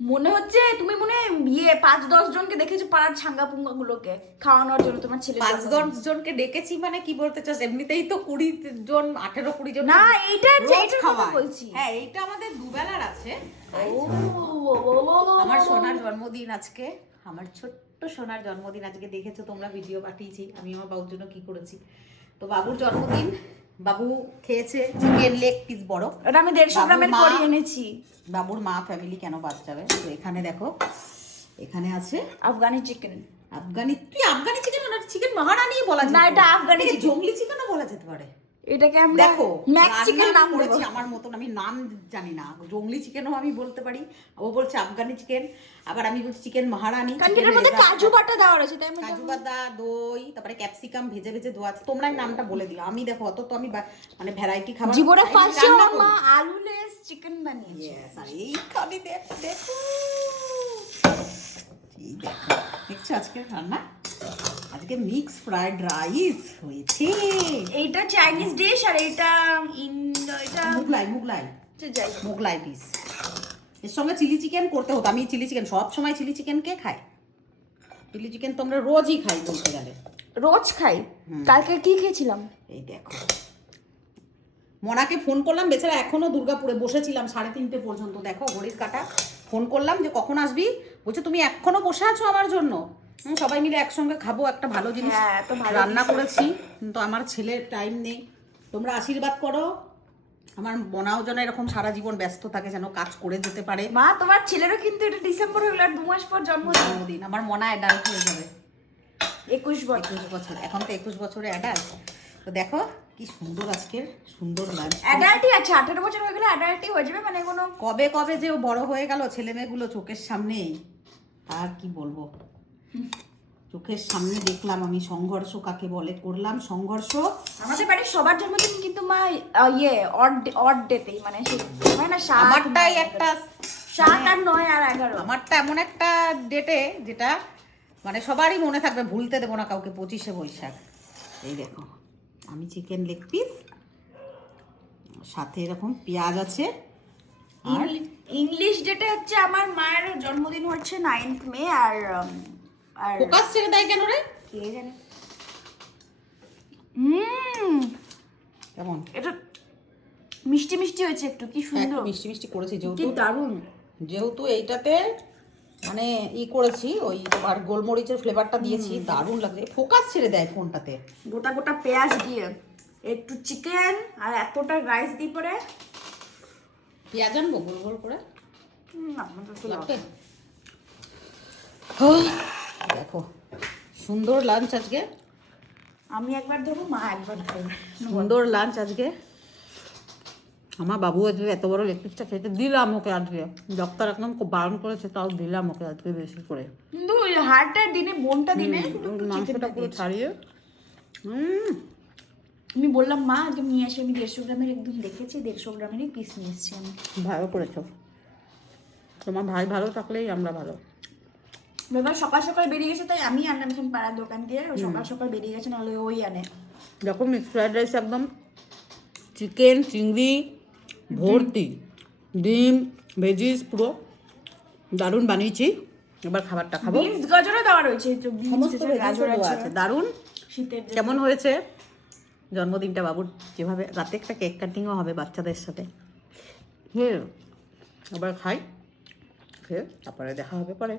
মনে হচ্ছে তুমি মনে ইয়ে পাঁচ দশ জনকে দেখেছ পাড়ার ছাঙ্গা পুঙ্গা গুলোকে খাওয়ানোর জন্য তোমার ছেলে পাঁচ দশ জনকে ডেকেছি মানে কি বলতে চাস? এমনিতেই তো কুড়ি জন আঠেরো কুড়ি জন না এইটা এইটার বলছি। হ্যাঁ এইটা আমাদের দুবেলার আছে। আমার সোনার জন্মদিন আজকে। আমার ছোট্ট সোনার জন্মদিন আজকে দেখেছ তোমরা ভিডিও পাঠিয়েছি। আমি আমার বাবুর জন্য কি করেছি? তো বাবুর জন্মদিন বাবু খেয়েছে চিকেন লেগ পিস বড়। ওটা আমি দেড়শো গ্রামের করি এনেছি। বাবুর মা ফ্যামিলি কেন বাদ যাবে? তো এখানে দেখো এখানে আছে আফগানি চিকেন আফগানি তুই আফগানি চিকেন মানে চিকেন মহারানি বলা যায় না, এটা আফগানি। জঙ্গলি চিকেনও বলা যেতে পারে। এটাকে আমরা দেখো চিকেন নাম করেছি আমার মতন আমি নাম জানি না। জঙ্গলি চিকেনও আমি বলতে পারি ও বলছে আফগানি চিকেন আবার আমি বলছি চিকেন মহারানি কারণ মধ্যে কাজু বাটা দেওয়া রয়েছে তাই আমি কাজু বাদা দই তারপরে ক্যাপসিকাম ভেজে ভেজে ধোয়া আছে তোমরাই নামটা বলে দিও। আমি দেখো অত তো আমি মানে ভ্যারাইটি খাবার জীবনে ফার্স্ট মা আলু লেস চিকেন বানিয়েছে। আর এইখানে দেখো দেখো। এই দেখো দেখছ আজকে রান্না? আজকে মিক্স ফ্রাইড রাইস হয়েছে। এইটা চাইনিজ ডিশ আর এটা এটা মুগলাই মুগলাই যাই মোগলাই পিস এর সঙ্গে চিলি চিকেন করতে হতো। আমি চিলি চিকেন সব সময় চিলি চিকেন কে খায় চিলি চিকেন তো আমরা রোজই খাই বলতে গেলে। রোজ খাই? কালকে কি খেয়েছিলাম? এই দেখো। মনাকে ফোন করলাম বেচারা এখনও দুর্গাপুরে বসেছিলাম সাড়ে তিনটে পর্যন্ত। দেখো ঘড়ির কাটা। ফোন করলাম যে কখন আসবি? বলছে তুমি এখনও বসে আছো আমার জন্য? সবাই মিলে একসঙ্গে খাব একটা ভালো জিনিস হ্যাঁ, রান্না করেছি। কিন্তু আমার ছেলের টাইম নেই। তোমরা আশীর্বাদ করো। আমার মনাও যেন এরকম সারা জীবন ব্যস্ত থাকে যেন কাজ করে যেতে পারে। মা তোমার ছেলেরও কিন্তু এটা ডিসেম্বর হয়ে গেল আর দু মাস পর জন্মদিন জন্মদিন। আমার মনা অ্যাডাল্ট হয়ে যাবে। একুশ বছর। একুশ বছর। এখন তো একুশ বছরে অ্যাডাল্ট তো দেখো কি সুন্দর আজকের সুন্দর লাঞ্চ অ্যাডাল্টই আছে আঠেরো বছর হয়ে গেলে অ্যাডাল্টই হয়ে যাবে মানে কোনো কবে কবে যে ও বড় হয়ে গেল ছেলে মেয়েগুলো চোখের সামনে আর কি বলব? চোখের সামনে দেখলাম আমি সংঘর্ষ কাকে বলে? করলাম সংঘর্ষ। আমাদের বাড়ির সবার জন্মদিন কিন্তু মা ইয়ে অড অড ডেতেই মানে হয় না আমারটাই একটা সাত আর নয় আর এগারো। আমারটা এমন একটা ডেটে যেটা মানে সবারই মনে থাকবে ভুলতে দেবো না কাউকে পঁচিশে বৈশাখ। এই দেখো আমি চিকেন লেগ পিস সাথে এরকম পেঁয়াজ আছে আর ইংলি- ইংলিশ ডেটে হচ্ছে আমার মায়ের জন্মদিন হচ্ছে নাইন্থ মে আর আর ফোকাস ছেড়ে দেয় কেন রে? কে জানে? হুম। কেমন? এটা মিষ্টি মিষ্টি হয়েছে একটু কি হ্যাঁ, সুন্দর। মিষ্টি মিষ্টি করেছি যেহেতু দারুণ। যেহেতু এইটাতে মানে ই করেছি ওই আর গোলমরিচের ফ্লেভারটা দিয়েছি দারুণ লাগছে। ফোকাস ছেড়ে দেয় ফোনটাতে। গোটা গোটা পেঁয়াজ দিয়ে একটু চিকেন আর এতটা রাইস দিয়ে পরে পেঁয়াজ আনব গোল গোল করে? হুম, আপনাদের তো লাগবে? দেখো সুন্দর লাঞ্চ আজকে। আমি একবার ধরবো মা একবার ধরবে সুন্দর লাঞ্চ আজকে। আমার বাবু আজকে এত বড় লেগপিসটা খেতে দিলাম ওকে আজকে। ডক্টর একদম বারণ করেছে তাও দিলাম ওকে আজকে বেশি করে। কিন্তু ওই হাড়টার দিনে বোনটা দিনে মাংসটা পুরো ছাড়িয়ে। হুম। আমি বললাম মা আগে নিয়ে আসি আমি দেড়শো গ্রামের একদম দেখেছি দেড়শো গ্রামেরই পিস নিয়ে এসছি আমি। ভালো করেছ। তোমার ভাই ভালো থাকলেই আমরা ভালো। এবার সকাল সকাল বেরিয়ে গেছে তাই আমি আনলাম এখন পাড়ার দোকান দিয়ে। সকাল সকাল বেরিয়ে গেছে নাহলে ওই আনে। দেখো মিক্স ফ্রাইড রাইস একদম চিকেন চিংড়ি ভর্তি ডিম ভেজিস পুরো দারুণ বানিয়েছি। এবার খাবারটা খাব। বিনস গাজরও দেওয়া রয়েছে সমস্ত গাজর আছে। দারুণ। শীতের কেমন হয়েছে? জন্মদিনটা বাবুর যেভাবে রাতে একটা কেক কাটিংও হবে বাচ্চাদের সাথে। হুম এবার খাই খেয়ে তারপরে দেখা হবে পরে।